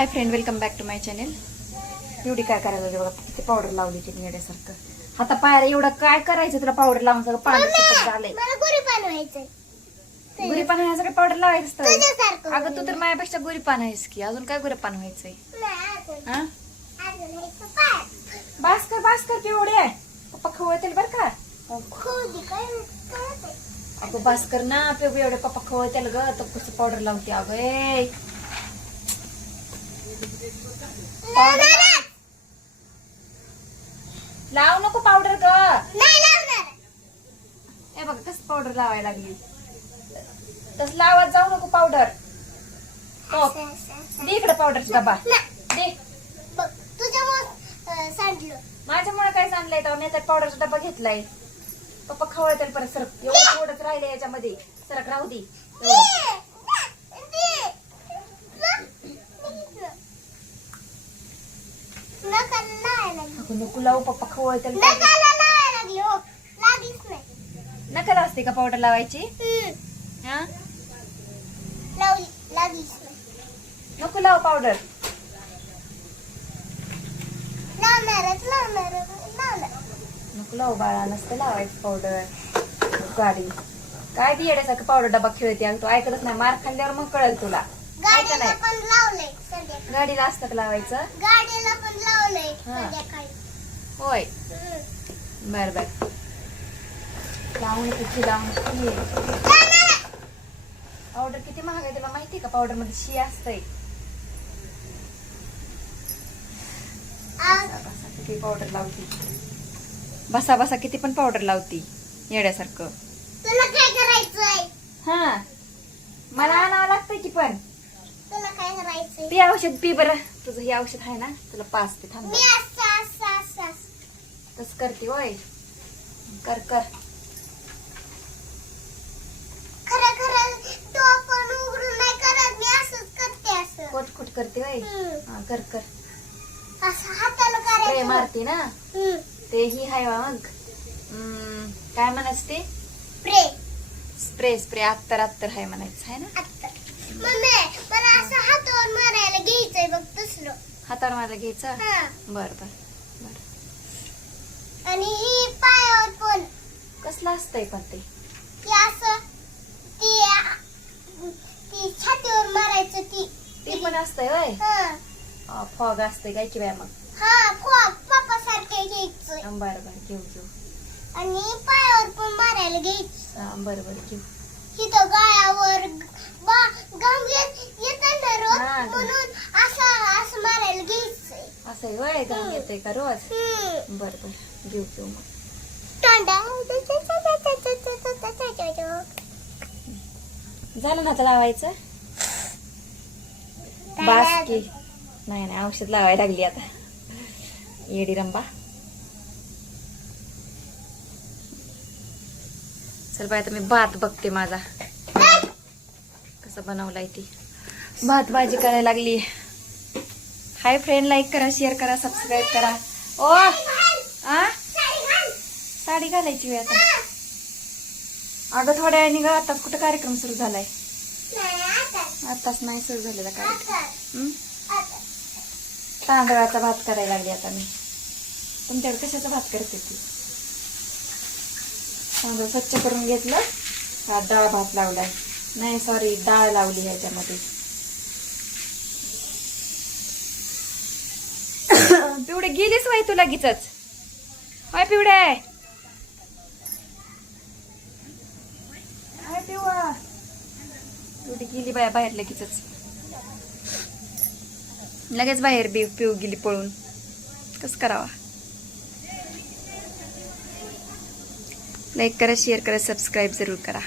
High friend, welcome back to my channel. एवढी काय करायला लागली बघा, किती पावडर लावली तिने येण्यासारखं. आता पायाला एवढं काय करायचं, तुला पावडर लावून सगळं पाणी झालंय. गुरीपान व्हायचं पावडर लावायचं असतं. अगं तू तर माझ्यापेक्षा गुरीपान आहेस की, अजून काय गुरीपान व्हायचंय? बास कर एवढे पप्पा खवळतील बर का. अगं बास कर ना, एवढे पप्पा खवळतील ग. तर कसं पावडर लावते अगं. लाव नको पावडर ग. हे बघा कसं पावडर लावायला लागली. तस लावत जाऊ नको पावडर. दे इकडे पावडरचा डबा दे. माझ्यामुळे काय सांडलंय तर मी आता पावडरचा डबा घेतलाय. पप्पा खवळतील परत. सरक एवढं थोडंच राहिले याच्यामध्ये. सरक राहू दे. नको लावू, पप्पा खवळतील. नका असते का पावडर लावायची? हा नको लाव पावडर. नको लावू बाळा, नसतं लावायचं पावडर. गाडी काय बी येण्यासारखं पावडर डबा खेळते. तू ऐकतच नाही. मार खाल्ल्यावर मग कळेल तुला. गाडीला असतं का लावायचं? गाडीला पण लावलंय संध्याकाळी. होय बर बर. लावून किती पावडर किती महाग आहे तुला माहिती का? पावडर मध्ये शी असतंय. किती पावडर लावती. बसा बसा किती पण पावडर लावती येड्यासारखं. तुला काय करायचंय? हा मला आणावं लागतंय की. पण तुला काय करायचंय? पी औषध पी बरं. तुझं हे औषध आहे ना, तुला पाचते. थांब मी असं तस करते. होय कर कर. खरं खरं टोपण उघडून नाही करत मी. असंच करते. असं कोट करते. होय हा कर कर. असं हाताला स्प्रे करायचं. मारते ना ते. ही हाय मग काय म्हणायचं ते? स्प्रे स्प्रे स्प्रे अत्तर हाय म्हणायचं. आहे ना? मम्मी मला असं हातावर मारायला घ्यायचंय बघ तसलं. हातावर मला घ्यायचं. हा. बर बर बर. आणि ही पायावर पण कसलं असतंय पण ते? ती असं ती छातीवर मारायचं. ते पण असतंय. होय हा फॉग असतंय काय की बाय मग? हा पप्पा सारखे घ्यायचं. बर बर घेऊ घेऊ. आणि पायावर पण मारायला घ्यायचं. बर बर घेऊ. तिथं गायावर घाम येत ना रोज. हा. म्हणून असं मारायला घ्यायचंय. असं आहे होय? घाम येतोय का रोज? बर बर घेऊ घेऊ मग. झालं ना आता लावायचं? बास की. नाही औषध लावायला लागली आता येडी रंबा. चल बाय आता मी भात बघते माझा कसं बनवलाय ती. भात भाजी करायला लागली. हाय फ्रेंड, लाईक करा, शेअर करा, सबस्क्राईब करा. ओ साडी घालायची वेळ आता. अगं थोड्या वेळाने ग. आता कुठं कार्यक्रम सुरू झालाय? आताच नाही सुरू झालेला कार्यक्रम. तांदळाचा भात करायला लागली आता मी. तुमच्याकडे कशाचा भात करते ती? तांदूळ स्वच्छ करून घेतलं. हा डाळ भात लावलाय. नाही सॉरी, डाळ लावली ह्याच्यामध्ये. पिवडे गेलीच बाई तू लगेच. हाय पिवडे. हाय पिवळा. पिवडी गेली बाया बाहेर लगेच. लगेच बाहेर पिऊ गेली पळून. कसं करावा? लाईक करा, शेअर करा, सबस्क्राईब जरूर करा.